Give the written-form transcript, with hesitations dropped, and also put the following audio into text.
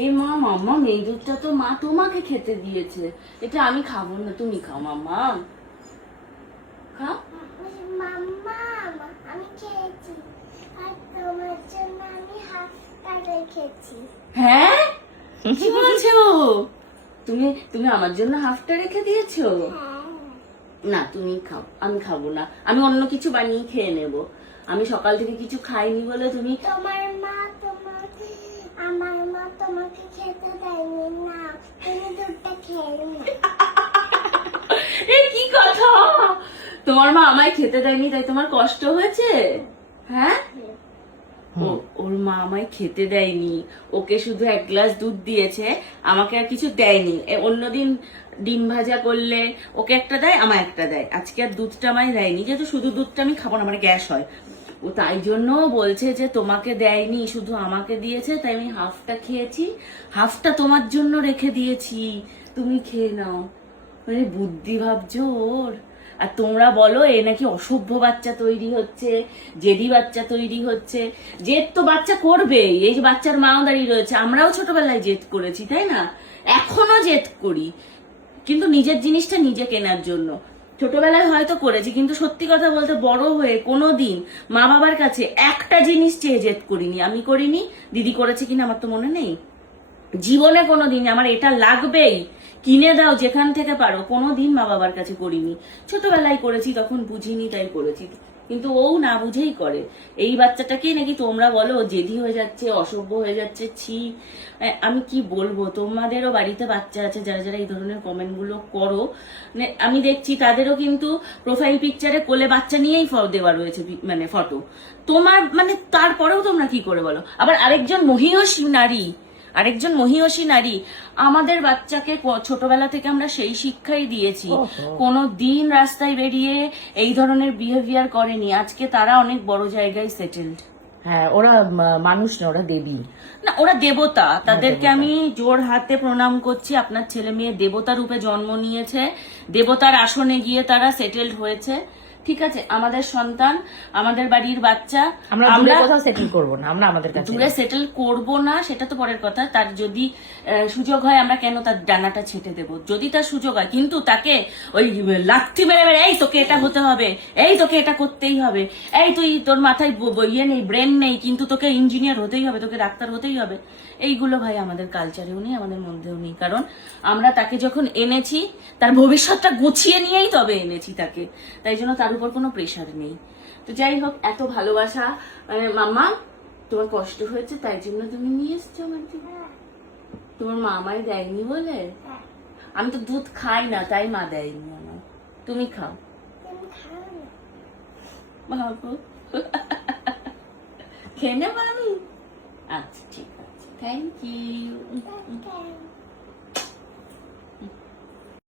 এই মা, মাম্মা এই দুধটা তো মা তোমাকে খেতে দিয়েছে, এটা আমি খাবো না, তুমি খাও মাম্মা, খাও। মাম্মা আমি খেয়েছি, আর তোমার জন্য আমি হাফটা রেখেছি। হ্যাঁ কি বলছো? তুমি তুমি আমার জন্য হাফটা রেখে দিয়েছো? হ্যাঁ। না তুমি খাও, আমি খাবো না, আমি অন্য কিছু বানিয়ে খেয়ে নেব। আমি সকাল থেকে কিছু খাইনি বলে তুমি। আমার মা তোমাকে খেতে দেয়নি না, তুমি দুধটা খেয়ে না। এই কি কথা, তোমার মা আমায় খেতে দেয়নি তাই তোমার কষ্ট হয়েছে? হ্যাঁ, ওর মা আমায় খেতে দেয়নি, ওকে শুধু এক গ্লাস দুধ দিয়েছে, আমাকে আর কিছু দেয়নি। অন্যদিন ডিম ভাজা করলে ওকে একটা দেয়, আমায় একটা দেয়, আজকে আর দুধটা আমায় দেয়নি, যেহেতু শুধু দুধটা আমি খাবো না, আমার গ্যাস হয়। ও তাই জন্য বলছে যে তোমাকে দেয়নি, শুধু আমাকে দিয়েছে, তাই আমি হাফটা খেয়েছি, হাফটা তোমার জন্য রেখে দিয়েছি, তুমি খেয়ে নাও। মানে বুদ্ধি ভাবছো ওর। আর তোমরা বলো এ নাকি অসভ্য বাচ্চা তৈরি হচ্ছে, জেদি বাচ্চা তৈরি হচ্ছে। জেদ তো বাচ্চা করবেই, এই যে বাচ্চার মাও দাঁড়িয়ে রয়েছে, আমরাও ছোটবেলায় জেদ করেছি তাই না, এখনো জেদ করি, কিন্তু নিজের জিনিসটা নিজে কেনার জন্য। ছোটবেলায় হয়তো করেছি, কিন্তু সত্যি কথা বলতে বড় হয়ে কোনোদিন মা বাবার কাছে একটা জিনিস চেয়ে জেদ করিনি। আমি করিনি, দিদি করেছে কিনা আমার তো মনে নেই, জীবনে কোনোদিন আমার এটা লাগবেই, কিনে দাও যেখান থেকে পারো, কোনোদিন মা বাবার কাছে করিনি। ছোটবেলায় করেছি, তখন বুঝিনি তাই করেছি, কিন্তু ও না বুঝেই করে। এই বাচ্চাটাকেই নাকি তোমরা বলো জেদি হয়ে যাচ্ছে, অসভ্য হয়ে যাচ্ছে। ছি, আমি কি বলবো, তোমাদেরও বাড়িতে বাচ্চা আছে যারা যারা এই ধরনের কমেন্ট গুলো করো, আমি দেখছি তাদেরও কিন্তু প্রোফাইল পিকচারে কোলে বাচ্চা নিয়েই দেওয়া রয়েছে, মানে ফটো তোমার, মানে তারপরেও তোমরা কি করে বলো। আবার আরেকজন মহিয়সী নারী আমাদের বাচ্চাকে ছোটবেলা থেকে আমরা সেই শিক্ষাই দিয়েছি, কোনো দিন রাস্তায় বেরিয়ে এই ধরনের বিহেভিয়ার করেনি, আজকে তারা অনেক বড় জায়গায় সেটেলড। হ্যাঁ, ওরা মানুষ না, ওরা দেবী না, ওরা দেবতা, তাদেরকে আমি জোর হাতে প্রণাম করছি। আপনার ছেলে মেয়ে দেবতা রূপে জন্ম নিয়েছে, দেবতার আসনে গিয়ে তারা সেটেলড হয়েছে, ঠিক আছে। আমাদের সন্তান, আমাদের বাড়ির বাচ্চা, আমরা কোথাও সেটেল করবো না, আমরা আমাদের কাছে দূরে সেটেল করব না, সেটা তো পরের কথা। তার যদি সুযোগ হয়, আমরা কেন তার ডানাটা ছেটে দেব, যদি তার সুযোগ হয়, কিন্তু তাকে ওই লাথি মেরে মেরে এই তোকে এটা হতে হবে, এই তোকে এটা করতেই হবে, এই তুই তোর মাথায় ইয়ে নেই, ব্রেন নেই, কিন্তু তোকে ইঞ্জিনিয়ার হতেই হবে, তোকে ডাক্তার হতেই হবে, এইগুলো ভাই আমাদের কালচারেও নেই, আমাদের মধ্যেও নেই। কারণ আমরা তাকে যখন এনেছি, তার ভবিষ্যৎটা গুছিয়ে নিয়েই তবে এনেছি তাকে, তাই জন্য তার উপর কোনো প্রেশার নেই। তো যাই হোক, এত ভালোবাসা, মাম্মা তোমার কষ্ট হয়েছে তাই জন্য তুমি নিয়ে এসছো আমার জন্য? তোমার মা আমায় দেয়নি বলে? আমি তো দুধ খাই না, তাই মা দেয়নি আমার। তুমি খাও, বাবু খেয়ে নেব আমি। আচ্ছা ঠিক আছে, থ্যাংক ইউ।